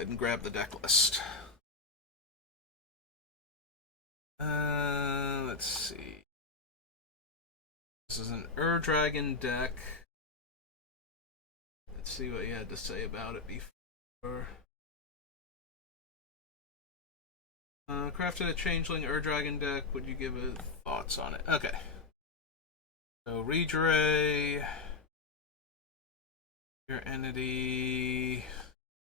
ahead and grab the deck list. Let's see. This is an Ur-Dragon deck. Let's see what you had to say about it before. Crafted a Changeling Ur-Dragon deck. Would you give it thoughts on it? Okay. So, Reedray. Your entity.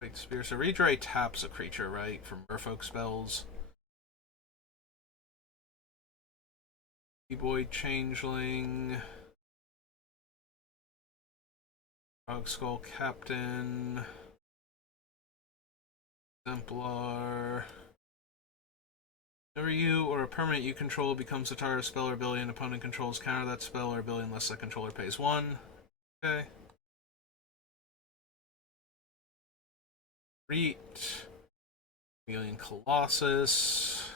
Great Spear. So, Reedray taps a creature, right? From Merfolk spells. Boy Changeling. Frog Skull Captain. Exemplar. Whenever you or a permanent you control becomes a target spell or ability an opponent controls, counter that spell or ability unless that controller pays 1. Okay. Reet. Chameleon Colossus.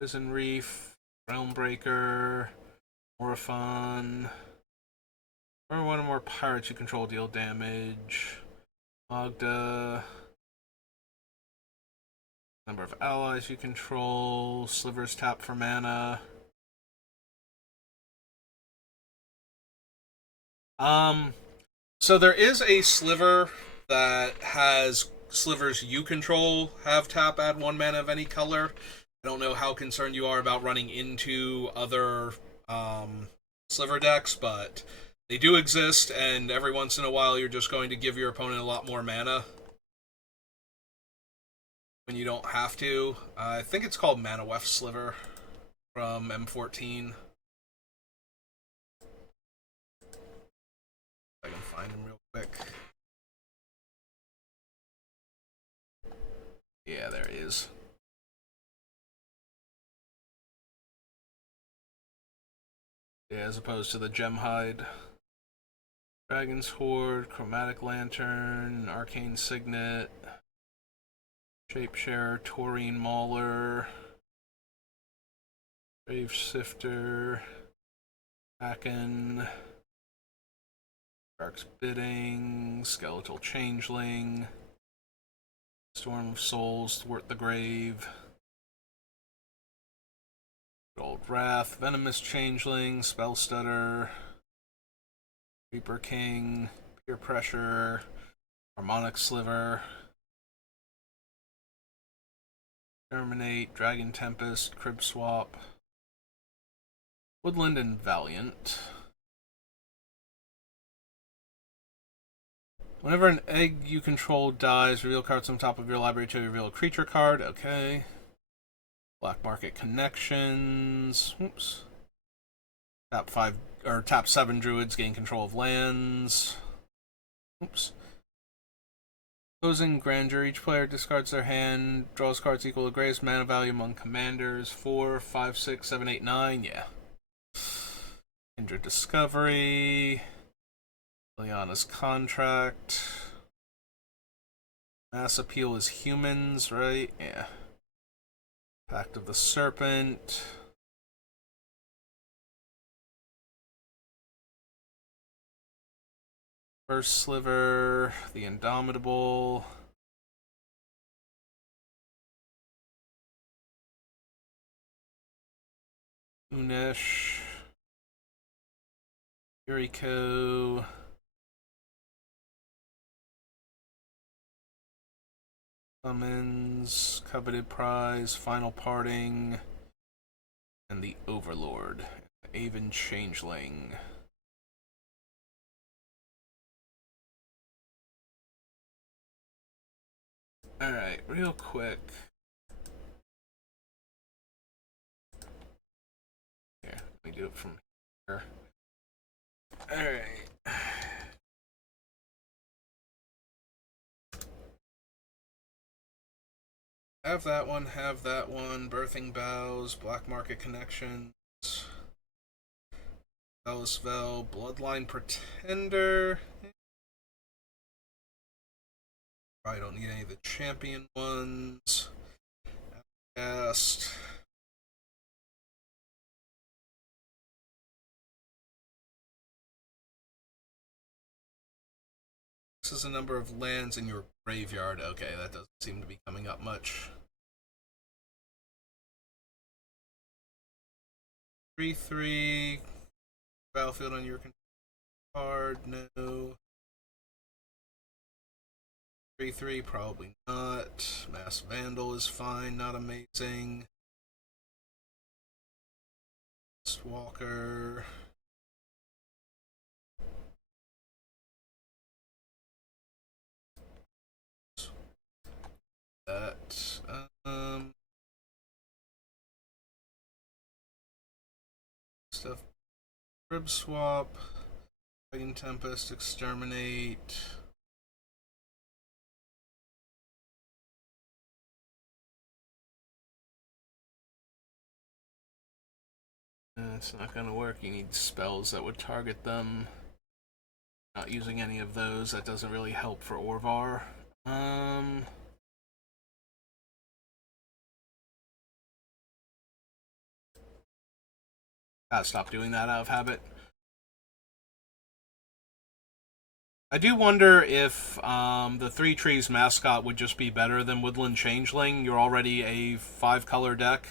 Prison Reef. Realmbreaker. Morophon. Or one or more pirates you control deal damage. Magda. Number of allies you control. Slivers tap for mana. So there is a sliver that has slivers you control have tap, add 1 mana of any color. I don't know how concerned you are about running into other sliver decks, but they do exist, and every once in a while you're just going to give your opponent a lot more mana when you don't have to. I think it's called Manawef Sliver from M14. I can find him real quick. Yeah, there he is. Yeah, as opposed to the Gemhide. Dragon's Horde, Chromatic Lantern, Arcane Signet, Shapeshare, Taurine Mauler, Grave Sifter, Kraken, Dark's Bidding, Skeletal Changeling, Storm of Souls, Thwart the Grave, Old Wrath, Venomous Changeling, Spell Stutter, Reaper King, Peer Pressure, Harmonic Sliver, Terminate, Dragon Tempest, Crib Swap, Woodland, and Valiant. Whenever an egg you control dies, reveal cards on top of your library to reveal a creature card. Okay. Black Market Connections. Oops. Tap 5 or tap 7 druids, gain control of lands. Oops. Opposing Grandeur. Each player discards their hand, draws cards equal to greatest mana value among commanders. 4, 5, 6, 7, 8, 9. Yeah. Kindred Discovery. Liliana's Contract. Mass Appeal is humans, right? Yeah. Pact of the Serpent. First Sliver. The Indomitable. Unesh. Yuriko. Summons, Coveted Prize, Final Parting, and the Overlord, Aven Changeling. Alright, real quick. Here, let me do it from here. Alright. Have that one, Birthing Bows, Black Market Connections, Velasvel, Bloodline Pretender. Probably don't need any of the champion ones. Cast. increases the number of lands in your graveyard. Okay, that doesn't seem to be coming up much. 3/3 battlefield on your card. No. 3/3 probably not. Mass Vandal is fine, not amazing. Walker. That. Stuff. Rib Swap. Dragon Tempest. Exterminate. It's not going to work. You need spells that would target them. Not using any of those. That doesn't really help for Orvar. Gotta stop doing that out of habit. I do wonder if the Three Trees mascot would just be better than Woodland Changeling. You're already a 5-color deck.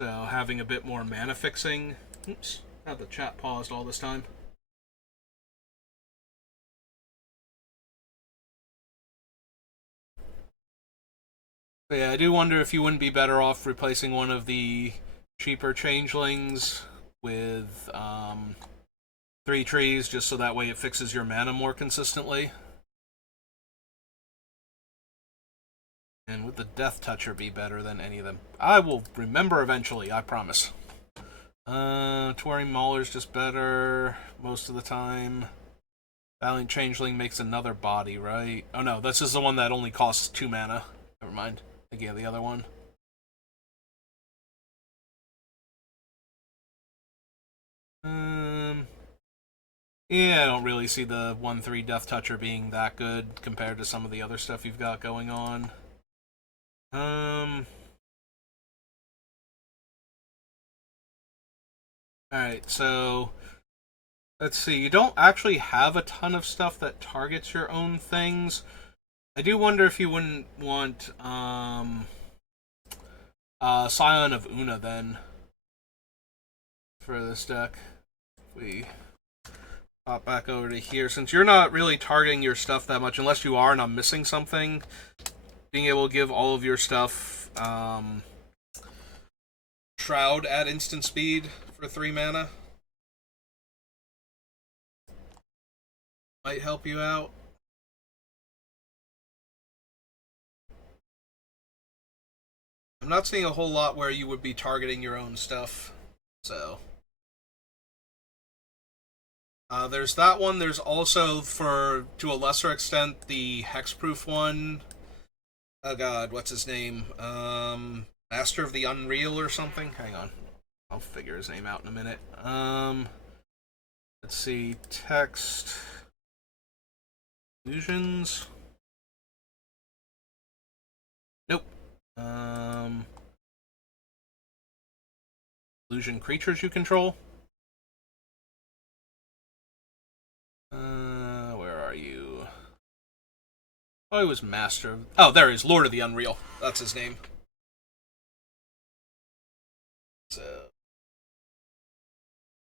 So having a bit more mana fixing. Oops, had the chat paused all this time. But yeah, I do wonder if you wouldn't be better off replacing one of the cheaper changelings with 3 trees, just so that way it fixes your mana more consistently. And would the Death Toucher be better than any of them? I will remember eventually, I promise. Twiring Mauler's just better most of the time. Valiant Changeling makes another body, right? Oh no, this is the one that only costs 2 mana. Never mind. Again, the other one. Yeah, I don't really see the 1/3 Death Toucher being that good compared to some of the other stuff you've got going on. Alright, so let's see. You don't actually have a ton of stuff that targets your own things. I do wonder if you wouldn't want Scion of Una then for this deck. If we pop back over to here, since you're not really targeting your stuff that much, unless you are and I'm missing something, being able to give all of your stuff Shroud at instant speed for 3 mana might help you out. I'm not seeing a whole lot where you would be targeting your own stuff, so there's that one. There's also, to a lesser extent, the hexproof one. Oh god, what's his name? Master of the Unreal or something? Hang on. I'll figure his name out in a minute. Let's see. Text. Illusions. Nope. Illusion creatures you control. Where are you? Oh, he was Master of... Oh, there he is. Lord of the Unreal. That's his name. So...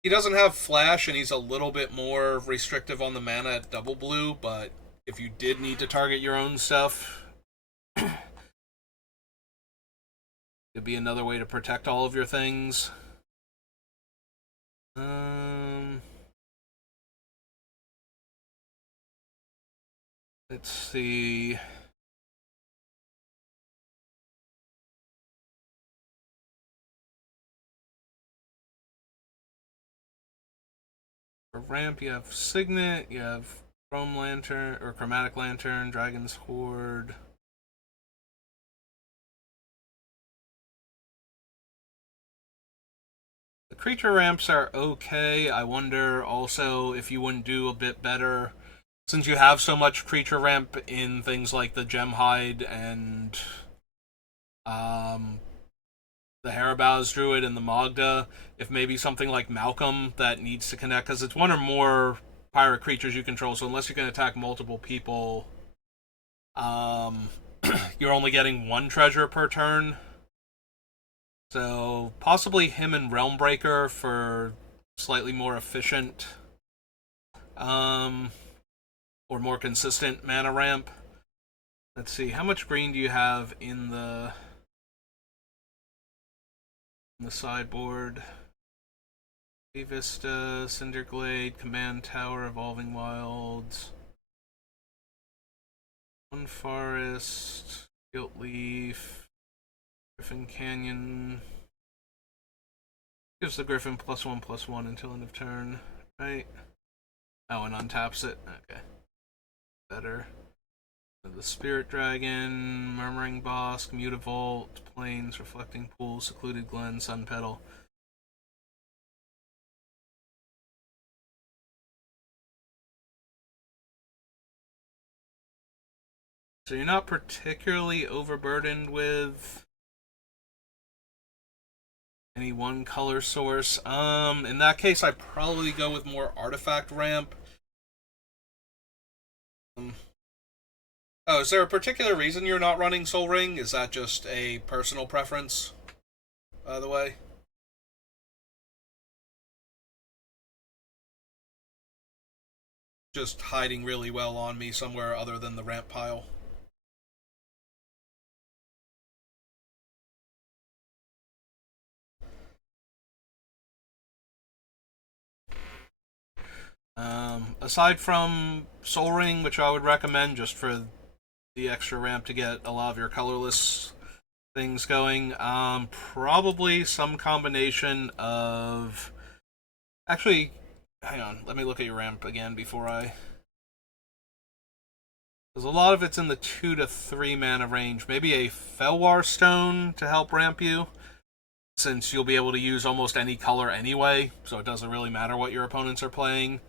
He doesn't have Flash, and he's a little bit more restrictive on the mana at double blue, but if you did need to target your own stuff, it'd be another way to protect all of your things. Let's see. For ramp, you have Signet, you have Chrome Lantern, or Chromatic Lantern, Dragon's Horde. The creature ramps are okay. I wonder also if you wouldn't do a bit better, since you have so much creature ramp in things like the Gemhide and the Harabows Druid and the Magda, if maybe something like Malcolm that needs to connect, because it's one or more pirate creatures you control. So unless you can attack multiple people, you're only getting one treasure per turn. So possibly him and Realmbreaker for slightly more efficient, or more consistent mana ramp. Let's see, how much green do you have in the sideboard? Sea Vista, Cinderglade, Command Tower, Evolving Wilds, One Forest, Gilt Leaf, Griffin Canyon. Gives the Griffin +1/+1 until end of turn, right? Oh, and untaps it. Okay. Better. The Spirit Dragon, Murmuring Bosk, Mutavault, Plains, Reflecting Pool, Secluded Glen, Sun Petal. So you're not particularly overburdened with any one color source. In that case, I'd probably go with more artifact ramp. Oh, is there a particular reason you're not running Sol Ring? Is that just a personal preference, by the way? Just hiding really well on me somewhere other than the ramp pile. Aside from Sol Ring, which I would recommend just for the extra ramp to get a lot of your colorless things going, probably some combination of... Actually, hang on, let me look at your ramp again before I... Because a lot of it's in the 2 to 3 mana range. Maybe a Felwar Stone to help ramp you, since you'll be able to use almost any color anyway, so it doesn't really matter what your opponents are playing.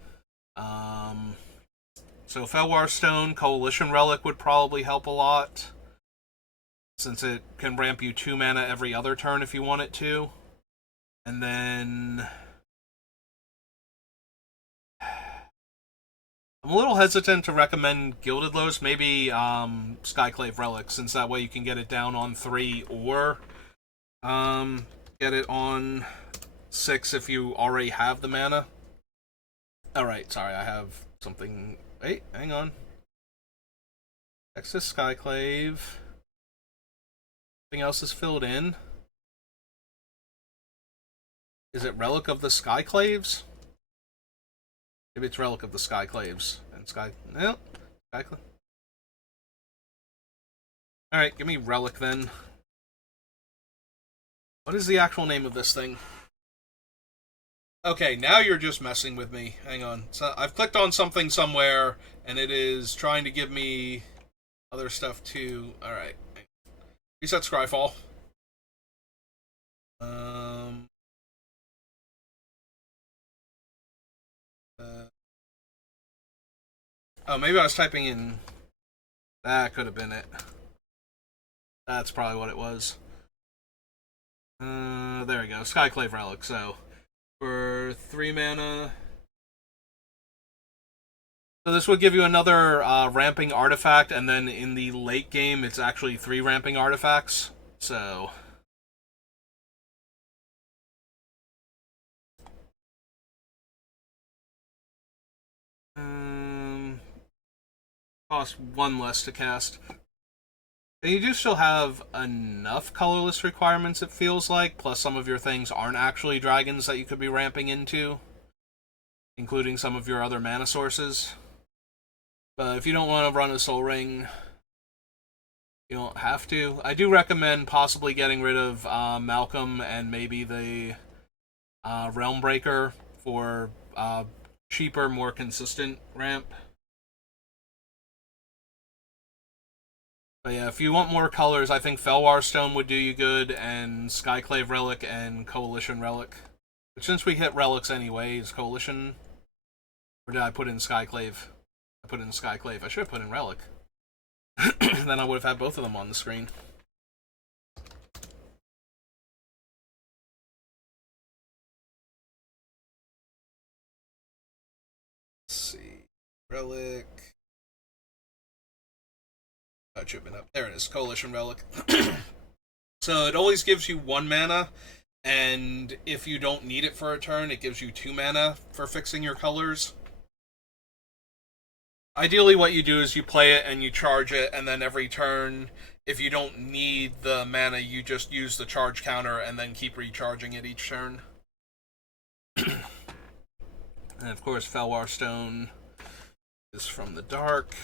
So Felwar Stone, Coalition Relic would probably help a lot, since it can ramp you 2 mana every other turn if you want it to. And then... I'm a little hesitant to recommend Gilded Lotus, maybe Skyclave Relic, since that way you can get it down on 3 or get it on 6 if you already have the mana. Alright, sorry, I have something... Wait, hang on. Texas Skyclave. Everything else is filled in. Is it Relic of the Skyclaves? Maybe it's Relic of the Skyclaves. And no, Skyclave. Alright, give me Relic then. What is the actual name of this thing? Okay, now you're just messing with me. Hang on. So I've clicked on something somewhere, and it is trying to give me other stuff too. Alright. Reset Scryfall. Oh, maybe I was typing in... That could have been it. That's probably what it was. There we go. Skyclave Relic, so... For 3 mana... So this would give you another ramping artifact, and then in the late game, it's actually 3 ramping artifacts. So... Cost 1 less to cast. And you do still have enough colorless requirements, it feels like, plus some of your things aren't actually dragons that you could be ramping into, including some of your other mana sources. But if you don't want to run a Sol Ring, you don't have to. I do recommend possibly getting rid of Malcolm and maybe the Realmbreaker for cheaper, more consistent ramp. But yeah, if you want more colors, I think Felwar Stone would do you good, and Skyclave Relic and Coalition Relic. But since we hit relics anyways, Coalition... Or did I put in Skyclave? I put in Skyclave. I should have put in Relic. Then I would have had both of them on the screen. Let's see. Relic. Oh, it should have been up. There it is. Coalition Relic. So it always gives you 1 mana, and if you don't need it for a turn, it gives you 2 mana for fixing your colors. Ideally, what you do is you play it and you charge it, and then every turn, if you don't need the mana, you just use the charge counter and then keep recharging it each turn. And of course, Felwar Stone is from the dark,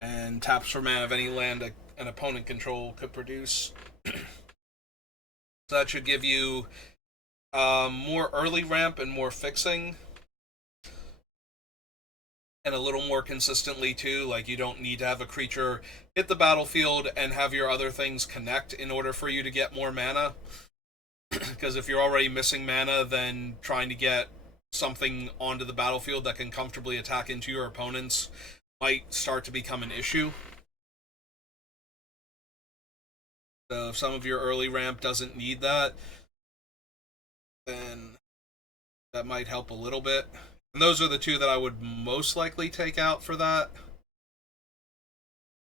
and taps for mana of any land an opponent control could produce. So that should give you more early ramp and more fixing, and a little more consistently too. Like, you don't need to have a creature hit the battlefield and have your other things connect in order for you to get more mana. Because if you're already missing mana, then trying to get something onto the battlefield that can comfortably attack into your opponents might start to become an issue. So if some of your early ramp doesn't need that, then that might help a little bit. And those are the two that I would most likely take out for that,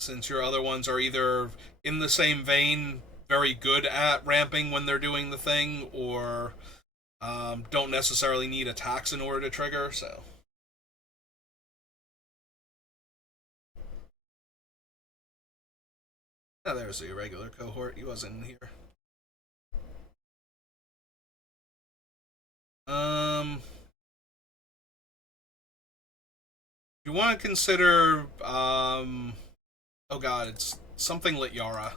since your other ones are either in the same vein, very good at ramping when they're doing the thing, or don't necessarily need attacks in order to trigger. So there's the irregular cohort. He wasn't in here. You want to consider oh god, it's something Lityara.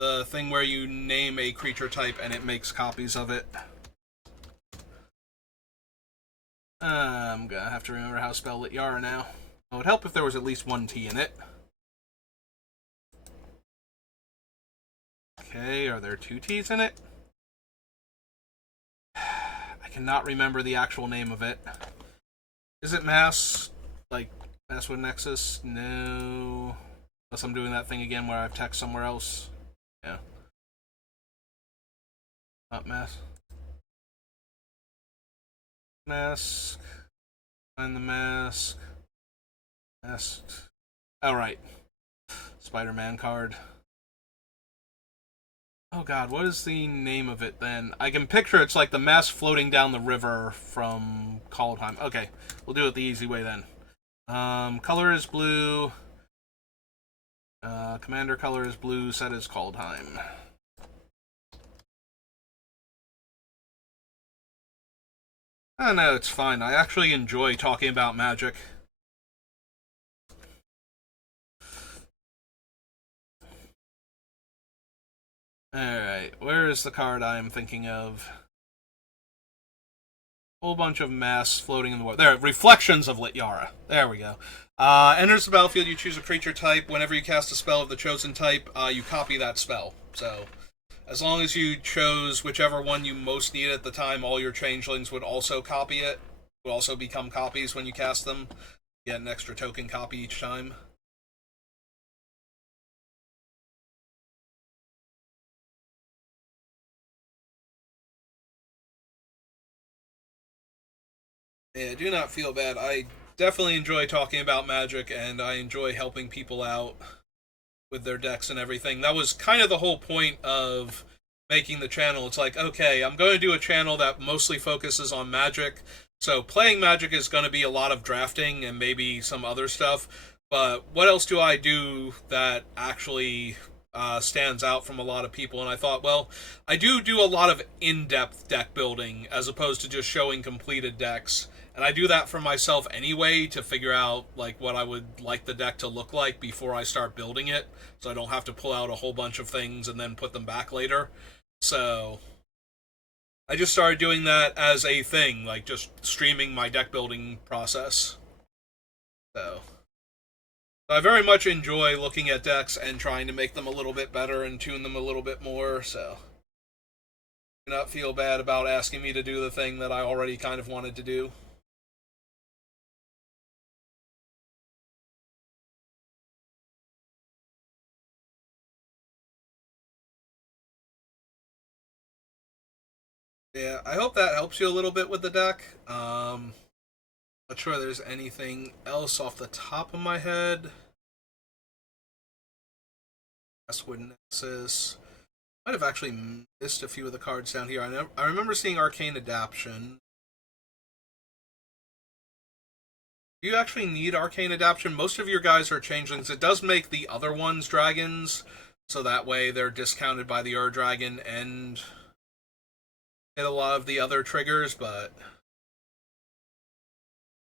The thing where you name a creature type and it makes copies of it. I'm gonna have to remember how to spell Lityara now. It would help if there was at least 1 T in it. Okay, are there 2 T's in it? I cannot remember the actual name of it. Is it Mass? Like, Masswood Nexus? No. Unless I'm doing that thing again where I've text somewhere else. Yeah. Not Mass. Mask. Find the mask. Masked. Alright. Spider-Man card. Oh god, what is the name of it then? I can picture it's like the mask floating down the river from Kaldheim. Okay, we'll do it the easy way then. Color is blue. Commander color is blue. Set is Kaldheim. Oh no, it's fine. I actually enjoy talking about Magic. Alright, where is the card I am thinking of? Whole bunch of masks floating in the water. There, Reflections of Lityara. There we go. Enters the battlefield, you choose a creature type. Whenever you cast a spell of the chosen type, you copy that spell. So, as long as you chose whichever one you most need at the time, all your changelings would also copy it. Would also become copies when you cast them. You get an extra token copy each time. Yeah, do not feel bad. I definitely enjoy talking about Magic, and I enjoy helping people out with their decks and everything. That was kind of the whole point of making the channel. It's like, okay, I'm going to do a channel that mostly focuses on Magic. So playing Magic is going to be a lot of drafting and maybe some other stuff. But what else do I do that actually stands out from a lot of people? And I thought, well, I do a lot of in-depth deck building as opposed to just showing completed decks. And I do that for myself anyway to figure out like what I would like the deck to look like before I start building it, so I don't have to pull out a whole bunch of things and then put them back later. So I just started doing that as a thing, like just streaming my deck building process. So I very much enjoy looking at decks and trying to make them a little bit better and tune them a little bit more. So do not feel bad about asking me to do the thing that I already kind of wanted to do. Yeah, I hope that helps you a little bit with the deck. Not sure there's anything else off the top of my head. Westwood Nexus. Might have actually missed a few of the cards down here. I remember seeing Arcane Adaption. Do you actually need Arcane Adaption? Most of your guys are changelings. It does make the other ones dragons, so that way they're discounted by the Ur-Dragon and hit a lot of the other triggers, but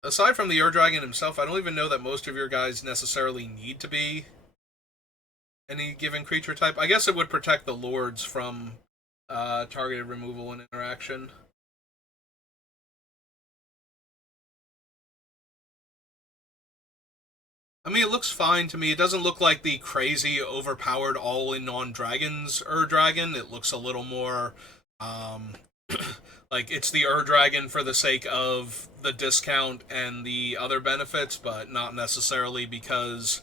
aside from the Ur-Dragon himself, I don't even know that most of your guys necessarily need to be any given creature type. I guess it would protect the lords from targeted removal and interaction. I mean, it looks fine to me. It doesn't look like the crazy, overpowered, all-in on dragons Ur-Dragon. It looks a little more, like it's the Ur-Dragon for the sake of the discount and the other benefits, but not necessarily because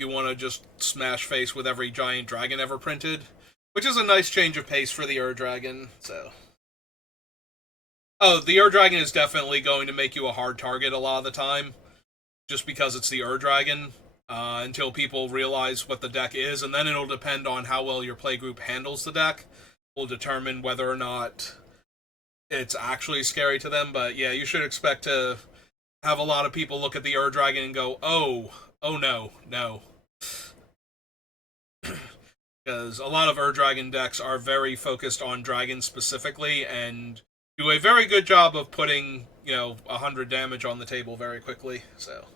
you want to just smash face with every giant dragon ever printed, which is a nice change of pace for the Ur-Dragon, so. Oh, the Ur-Dragon is definitely going to make you a hard target a lot of the time, just because it's the Ur-Dragon, until people realize what the deck is, and then it'll depend on how well your playgroup handles the deck. Will determine whether or not it's actually scary to them, but yeah, you should expect to have a lot of people look at the Ur-Dragon and go, oh no, no. Because a lot of Ur-Dragon decks are very focused on dragons specifically, and do a very good job of putting, 100 damage on the table very quickly, so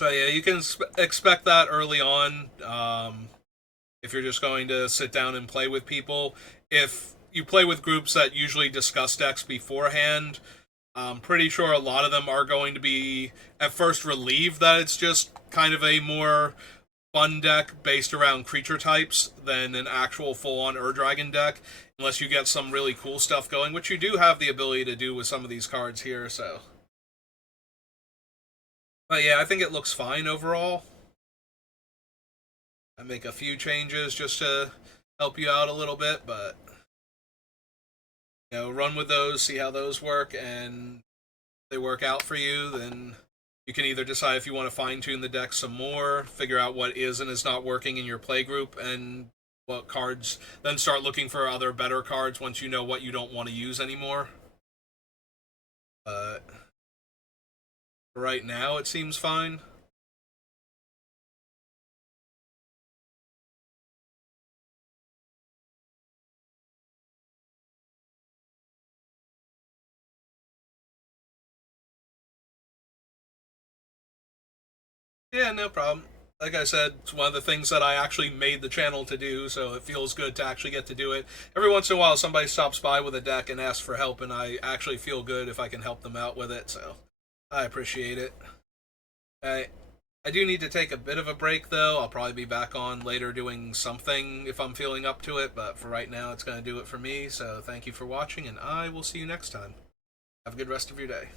yeah, you can expect that early on, if you're just going to sit down and play with people. If you play with groups that usually discuss decks beforehand, I'm pretty sure a lot of them are going to be, at first, relieved that it's just kind of a more fun deck based around creature types than an actual full-on Ur-Dragon deck, unless you get some really cool stuff going, which you do have the ability to do with some of these cards here, so. But yeah, I think it looks fine overall. I make a few changes just to help you out a little bit, but run with those, see how those work, and if they work out for you, then you can either decide if you want to fine-tune the deck some more, figure out what is and is not working in your playgroup, and what cards, then start looking for other better cards once you know what you don't want to use anymore. But right now, it seems fine. Yeah, no problem. Like I said, it's one of the things that I actually made the channel to do, so it feels good to actually get to do it. Every once in a while, somebody stops by with a deck and asks for help, and I actually feel good if I can help them out with it, so I appreciate it. I do need to take a bit of a break, though. I'll probably be back on later doing something if I'm feeling up to it, but for right now, it's going to do it for me, so thank you for watching, and I will see you next time. Have a good rest of your day.